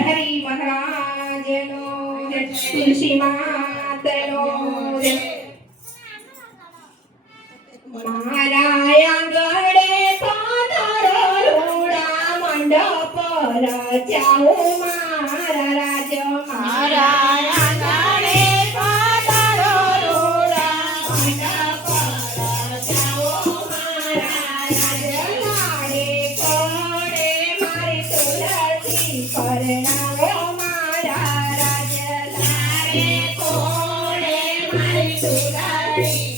હરી મહારાજ નો તુલસી માત નો મારા ગળે તારો રૂડા મંડપ રચાઉ મારા રાજ મારા ગળે તારો રૂડા મંડપ my today.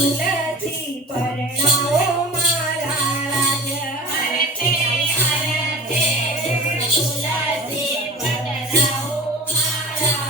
તુલસી પરણાવો મારા રાજ. હરે હરે તુલસી પરણાવો મારા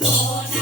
Lord.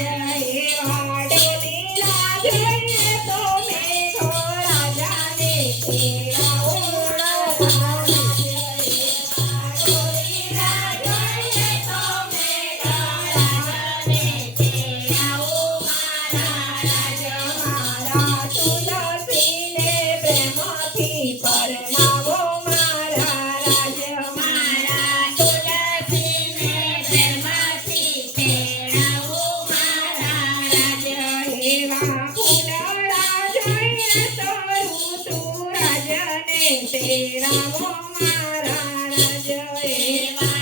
રાજને તેડાવો મારા રાજ એવા